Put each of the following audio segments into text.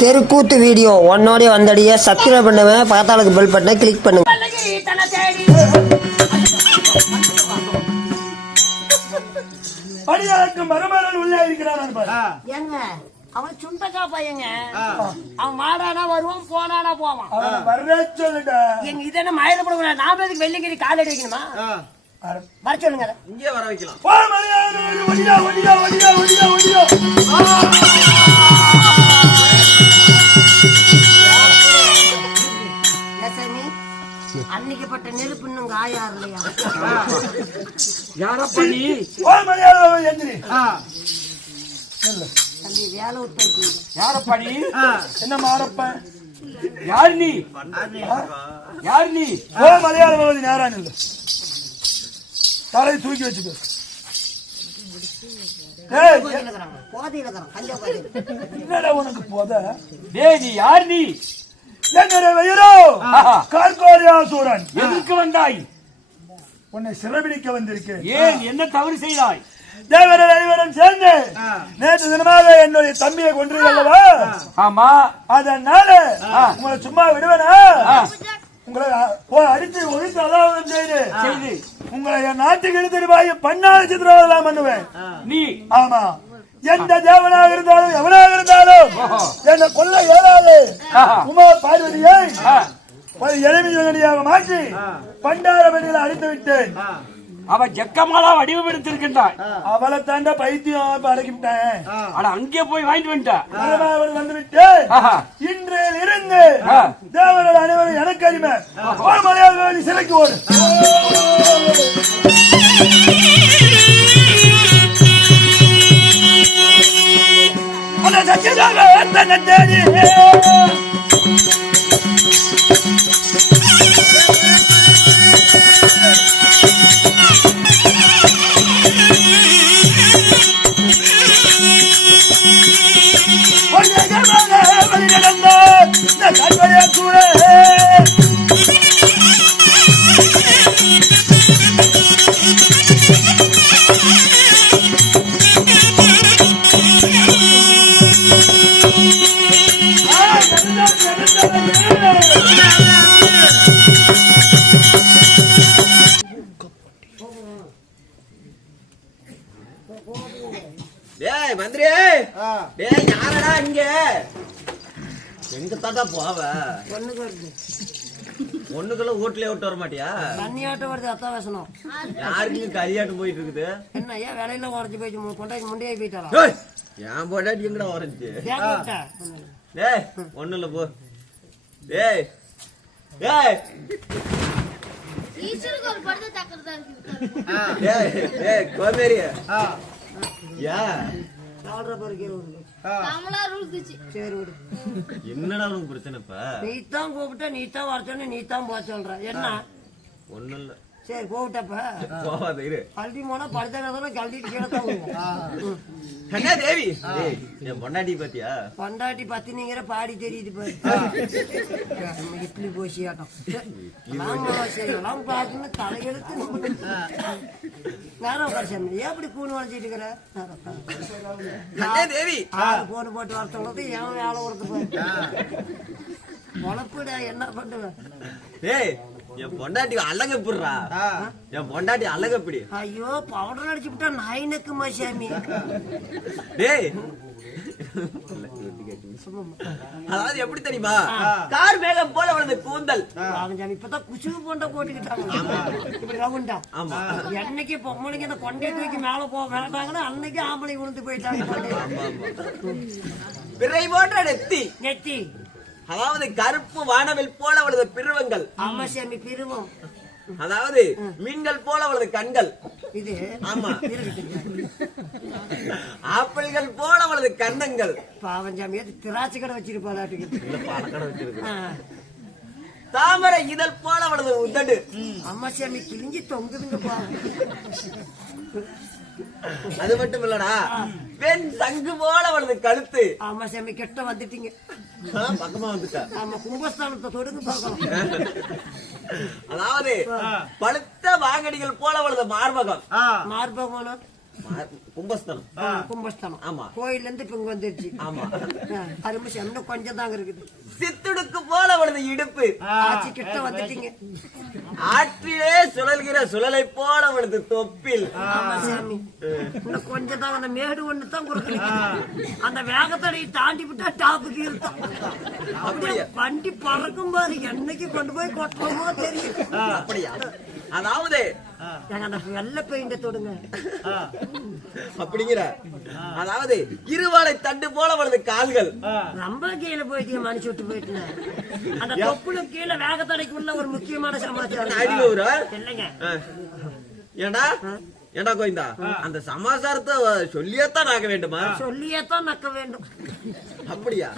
தெருக்கூத்து வீடியோ. உன்னோடய வந்தடிய சப்ஸ்கிரைப் பண்ணுவேன் பக்கத்தாளுக்கு பெல் பட்டனை கிளிக் பண்ணுங்க. மருமகன் உள்ளே இருக்கிறான் அவன் சுண்டக்கா பையங்க. அவன் மாடானா வருவான் போனானா போவான். வர்றே சொல்லுடா. எங்க இது என்ன மயில போடுங்க நாம எதுக்கு வெள்ளிங்கிரி கால் அடிக்கணுமா? வர சொல்லுங்க. இங்கே வர வைக்கலாம். ஒடியா ஒடியா ஒடியா ஒடியா ஒடியா நெருப்பு இன்னும் இல்லையா எந்திரி. தம்பி வேலை விட்டு என்ன மாறப்பன் யார் நீ? யார் நீ? போ மரியாதை பகவதி நேரா நில்லு தலை தூக்கி வச்சுக்கோ. என்னடா உனக்கு போத? டேய் நீ யார் நீ? என்னடா வயிறோ கார்கோரியா சூரன். எதற்கு வந்தாய். உன்னை சிறைபிடிக்க வந்திருக்கேன் ஏன் என்ன தவறு செய்தாய்? தேவரர் அனைவரும் சேர்ந்து நேற்று தினமாக என்னுடைய தம்பியை கொன்றீர்கள் அல்லவா ஆமா. அதனால உங்களை சும்மா விடுவேனா? உங்களை அடித்து ஒழித்து அதாவது செய்து செய்து. உங்களை என் நாட்டுக்கு எடுத்துட்டு போய் பண்ணாத சித்திரவதெல்லாம் பண்ணுவேன். நீ. ஆமா. எந்த தேவனாக இருந்தாலும் எவனாக இருந்தாலும் என்னை கொல்ல இயலாது. உமா பார்வதியை ஒரு எளிமையாக மாற்றி பண்டார வெளியில அடித்து விட்டேன் அவ ஜக்கமாலா வடிவமெடுத்திருக்கின்றாய் அவளை தாண்ட பைத்தியம் இப்ப அடக்கிவிட்டேன். அட அங்கே போய் வாங்கிட்டு வந்துட்ட. மருமகன் வந்து விட்டேன் ஆஹா. இன்றையில் இருந்து. தேவர்கள் அனைவரும் எனக்கு ஒரு மலையாள சிலைக்கு ஓடு. தேடி யாரடா இங்க? எங்க தாத்தா போவ? ஒண்ணுக்கு வருது. ஒண்ணுக்குள்ள வீட்லயே விட்டு வர மாட்டியா? தண்ணியாட்டம் வருது அத்தான் பேசணும் யாருக்கு கலியாட்டம் போயிட்டு இருக்குது? என்ன ஏன் வேலையில உடச்சு போயிட்டு மூணு கொண்டாடி முண்டையாய் போயிட்டாரா ஏய், என் பொண்டாட்டி எங்கடா ஏன் விட்ட? டேய் ஒண்ணு இல்ல போ. டேய் டேய் ஈஸ்வருக்கு ஒரு படத்தை தாக்குறதா இருக்கு. டேய் டேய் கோமேரி யா நாலரை பேருக்கு இருபது தமிழா ரூல்ஸ் சரி விடு. என்னடா உனக்கு பிரச்சனை இப்ப? நீ தான் கூப்பிட்ட நீ தான் வர சொன்ன நீ தான் போக சொல்ற. என்ன? ஒண்ணும் இல்ல. சரி கூப்பிட்டப்ப போவாத இரு. கழட்டி போனா கழட்டிட்டு கீழே தான். என்ன தேவி? டேய் என் பொண்டாட்டி பாத்தியா? பொண்டாட்டி பத்தினிங்கிற பாடி தெரியுது பாரு. இட்லி போசி ஆட்டம். ஆமா சரி எல்லாம் பார்க்கணும் தலையெழுத்து நேரம் சாமி ஏன் அப்படி கூணு வளைச்சிட்டு இருக்கிற? தேவி? போன் போட்டு வர சொல்றது ஏன் வேலை கொடுத்து பாரு பொழப்புடா என்ன பண்ணுவேன் டேய் என் பொண்டாட்டி அழக பிடுறா. என் பொண்டாட்டி அழக பிடி. ஐயோ பவுடர் அடிச்சு விட்டா நாய் நக்குமா சாமி? டேய். அதாவது எப்படி தெரியுமா? கார் மேகம் போல வளர்ந்த கூந்தல். அவன் இப்பதான் குசுகு இப்படி ரவுண்டா ஆமா. என்னைக்கு பொம்பளைங்க இந்த கொண்டை தூக்கி மேல போக வேண்டாங்கன்னா அன்னைக்கு ஆம்பளை விழுந்து போயிட்டாங்க. பிறை போன்ற நெத்தி. நெத்தி. அதாவது கருப்பு வானவில் போல வளர்ந்த பிறவங்கள் ஆமா சாமி பிரிவும். அதாவது மீன்கள் போல வளர்ந்த கண்கள். இது ஆமா. ஆப்பிள்கள் போல வளர்ந்த கன்னங்கள். பாவம் சாமி அது திராட்சை கடை வச்சிருப்பாளாட்டுக்கு. தாமரை இதழ் போல வளர்ந்த உதடு. அம்மா சாமி கிழிஞ்சி தொங்குதுங்க பாவம். அது மட்டும் இல்லடா. பெண் சங்கு போல வளர்ந்த கழுத்து. ஆமா சாமி கெட்ட வந்துட்டீங்க. பக்கமா வந்துட்டா. ஆமா கும்பஸ்தானத்தை தொடுங்க பார்க்கலாம். அதாவது பழுத்த வாங்கடிகள் போல வளர்ந்த மார்பகம். மார்பகமானம் கும்பஸ்தலம். கும்பஸ்தானம் ஆமா. கோயில்ல இருந்து இப்ப இங்க வந்துருச்சு. ஆமா. இன்னும் கொஞ்சம் தாங்க இருக்குது. சித்துடுக்கு போல அவனது இடுப்பு. ஆட்சி கிட்ட வந்துட்டீங்க. ஆற்றிலே சுழல்கிற சுழலை போல அவனது தொப்பில். இன்னும் கொஞ்சம் தாங்க அந்த மேடு ஒண்ணு தான் கொடுக்குறீங்க அந்த வேகத்தடை தாண்டி விட்டா டாப்புக்கு இருக்கும் அப்படியே? வண்டி பறக்கும் பாரு என்னைக்கு கொண்டு போய் கொட்டுறோமோ தெரியும். அப்படியா? அதாவது பெயிண்ட தொடுங்க. அப்படிங்கிற. அதாவது இருவாளை தண்டு போல அவனது கால்கள். ரொம்ப கீழே போயிட்டீங்க மனுஷ விட்டு போயிட்டேன் அந்த தொப்புல கீழே வேகத்தடைக்குள்ள ஒரு முக்கியமான சமாச்சாரம். இல்லைங்க ஏண்டா? ஏண்டா கோயிந்தா அந்த சமாச்சாரத்தை சொல்லியத்தான் ஆக வேண்டுமா? சொல்லியே தான் நக்க வேண்டும். அப்படியா.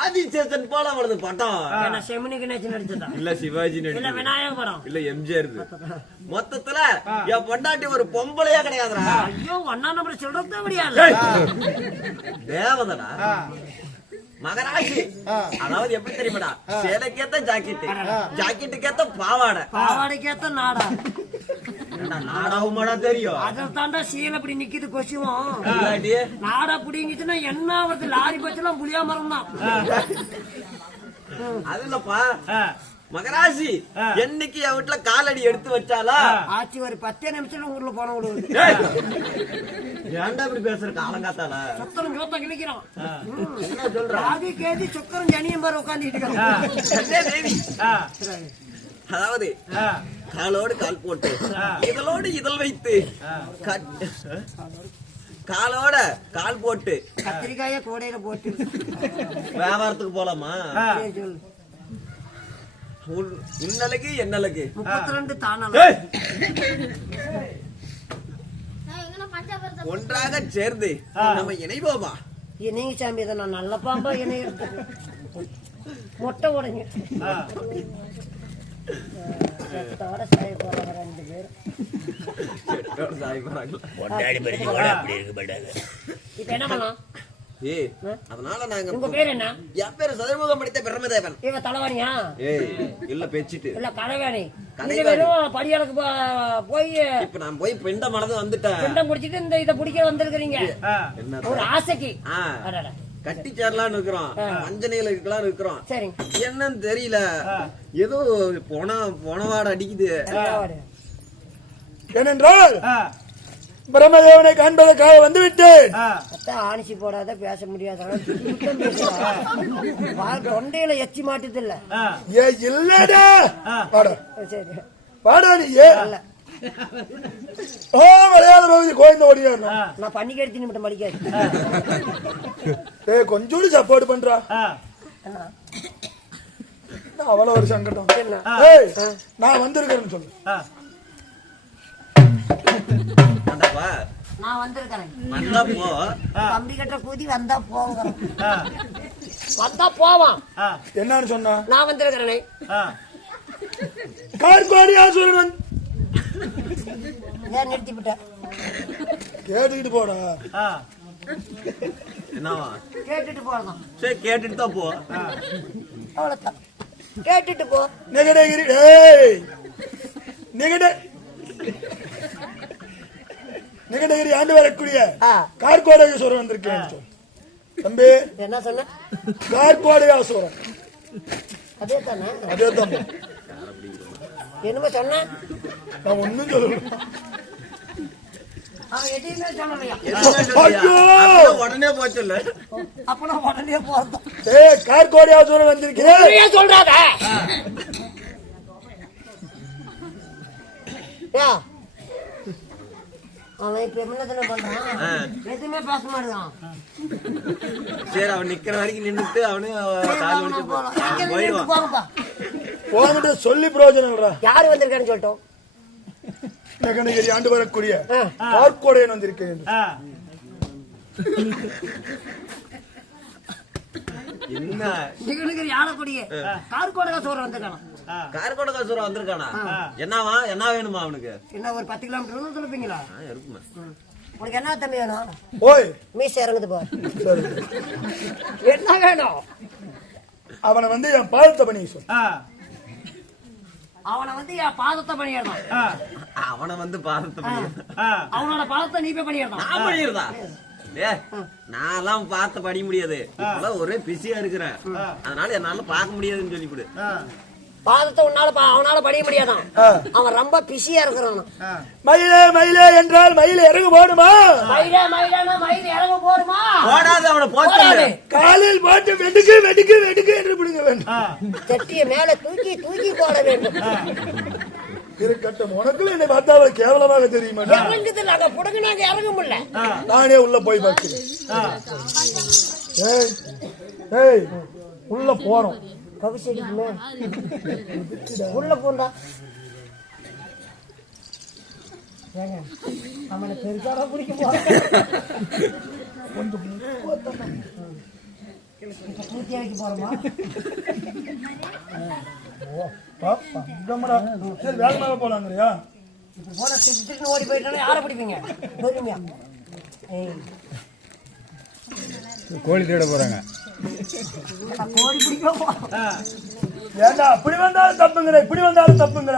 ஆதிசேஷன் போல அவனது பட்டம். ஏன்னா செமினி கணேசன் நடிச்சதா? இல்ல சிவாஜி இல்ல. விநாயக படம். இல்ல எம்ஜிஆர் மொத்தத்துல என் பொண்டாட்டி ஒரு பொம்பளையா கிடையாதுடா. ஐயோ ஒன்னா நம்பர் சொல்றதே முடியாது தேவதடா. மகராசி. அதாவது எப்படி தெரியுமாடா? சேலைக்கேத்த ஜாக்கெட் ஜாக்கெட்டுக்கேத்த பாவாடை. பாவாடைக்கேத்த நாடா. நாடாவுமாடா தெரியும். தாண்டா சீல அப்படி நிக்குது கொசுவும். நாடா பிடிங்கிச்சுன்னா என்ன ஆகுறது லாரி பச்செல்லாம் புளியா மரம் தான் அது இல்லப்பா. மகராசி என்னைக்கு என் வீட்டுல காலடி எடுத்து வச்சாலா? ஆச்சு ஒரு பத்தே நிமிஷம் ஊர்ல போன விடுவது ஏன்டா இப்படி பேசுற? காலங்காத்தால சத்தரம் ஜோத்த கிழிக்கிறான். என்ன சொல்ற? ஆதி கேதி சுக்கரம் ஜனியம் பாரு உட்காந்துட்டு? அதாவது காலோடு கால் போட்டு இதழோடு இதழ் வைத்து கட்- காலோட கால் போட்டு. கத்திரிக்காய கோடையில போட்டு. வியாபாரத்துக்கு போலாமா? சரி, சொல்லு. உன்- உன்னழகு என்னழகு. முப்பத்தி ரெண்டு பஞ்சாபுரத்தை ஒன்றாக சேர்ந்து நம்ம இணைவோமா? நீங்க சாமி இதை நான் நல்ல பாம்பா என்ன மொட்டை உடைங்க ரத்தத்தோட சாய போறாங்க ரெண்டு பேரும் இப்ப என்ன பண்ணலாம் ஏய் அதனால நாங்க உங்க பேர் என்ன? என் பேரு சதுர்முகம் படித்த பிரம்மதேவன். இவ தலைவாணியா? ஏய் இல்ல பேச்சிட்டு. இல்ல கடைவாணி. வெறும் படியாளுக்கு போய் இப்ப நான் போய் பெண்ட மனது வந்துட்டேன். குண்டம் குடிச்சிட்டு இந்த இதை பிடிக்க வந்திருக்கிறீங்க. ஒரு ஆசைக்கு. கட்டி சேரலாம்னு இருக்கிறோம். மஞ்சனையில இருக்கலாம்னு இருக்கிறோம். என்னன்னு தெரியல. ஏதோ போன போன வாட அடிக்குது. ஏனென்றால் பிரம்மதேவனை காண்பதற்காக வந்து விட்டேன் அத்தான் ஆணிச்சு போடாத பேச முடியாத தொண்டையில எச்சி மாட்டுது இல்ல. ஏ இல்லடா. வாடா சரி. வாடா நீ ஓ மலையாள பகுதி கோயந்த ஓடியாரு நான் பண்ணி கடிச்சு மட்டும் மடிக்காது. ஏ கொஞ்சோடு சப்போர்ட் பண்றா. அவ்வளவு ஒரு சங்கடம்? ஏய் நான் வந்திருக்கேன்னு சொல்லு. நான் வந்திருக்கிறேன். வந்தா போ. தம்பி கிட்ட கூதி வந்தா போங்க. வந்தா போவான் என்னன்னு சொன்னா? நான் வந்திருக்கிறேனே. கார்கோடி ஆசுரன் ஏன் நிறுத்தி விட்டேன் கேட்டுக்கிட்டு போடா என்னவா கேட்டுட்டு போறதான் சரி கேட்டுட்டு தான் போ அவ்வளவுதான் கேட்டுட்டு போ நெகடகிரி ஏய் நெகட நெகடகிரி ஆண்டு வரக்கூடிய ஆ. கார்கோடேஸ்வரன் வந்திருக்கேன் சொல்லு. தம்பி என்ன சொன்ன கார்கோடேஸ்வரன் அதே தானே அதே தான் என்னமோ சொன்ன நான் ஒண்ணும் சொல்லல உடனே வந்திருக்கிறேன் சொல்றாத. அவன் இப்ப என்ன பண்றான். எதுவுமே பேச மாட்டான். சரி அவன் நிக்கிற வரைக்கும் நின்னுட்டு அவனு போயிடுவான். போகிட்ட சொல்லி பிரயோஜனம் யாரு வந்திருக்கான்னு சொல்லிட்டோம். நெகடகிரி ஆண்டு வரக்கூடிய. கார்கோடையன் வந்திருக்கேன். என்ன? நிகழ்கிற யாழக்கூடிய கார்கோடகா சோறு வந்திருக்கானா? காரக்கோட காசூரா வந்திருக்கானா? என்னவா? என்ன வேணுமா அவனுக்கு? என்ன ஒரு பத்து கிலோமீட்டர் இருக்குமா. உனக்கு என்ன தம்பி வேணும்? ஓய். மீசை இறங்குது போ. என்ன வேணும்? அவனை வந்து என் பண்ணி சொல்லு. அவனை வந்து என் பாதத்தை பண்ணிடணும். அவனை வந்து பாதத்தை படிக்கிறது அவனோட பழத்தை நீ போய் பண்ணிடலாம் நான் பண்ணிடுறதா? ஏ நான்லாம் பார்த்து படிக்க முடியாது. ஒரே பிஸியா இருக்கிறேன். அதனால என்னால பார்க்க முடியாதுன்னு சொல்லிவிடு பாதத்தை உன்னால பா- அவனால படிக்க முடியாதான். அவன் ரொம்ப பிஸியா இருக்கிறான். மயிலே மயிலே என்றால் மயில் இறங்கு போடுமா? மயிலே மயிலானா மயில் இறங்க போடுமா? போடாது அவனை போடாது. போட்டு காலில் போட்டு வெடுக்கு வெடுக்கு வெடுக்கு என்று பிடிக்க வேண்டும். செட்டிய மேல தூக்கி தூக்கி போட வேண்டும். இருக்கட்டும் என்னை பார்த்தா அவள் கேவலமாக தெரியுமா? இறங்குது நாங்க புடுங்க நாங்க இறங்க முடியல. நானே உள்ள போய் பார்க்கிறேன். ஏய் ஏய் உள்ள போறோம். கவிசடிக்குமே உள்ள போண்டா. ஏங்க அவனை பெருசாடா பிடிக்க போறேன் போறோமா. சரி போலாங்கறியா? இப்ப போன திட்டு ஓடி போயிட்டாலும் யாரை பிடிப்பீங்க? பொறுமையா ஏய் கோழி தேட போறாங்க. ஏண்டா அப்படி வந்தாலும் தப்புங்கிற இப்படி வந்தாலும் தப்புங்கிற.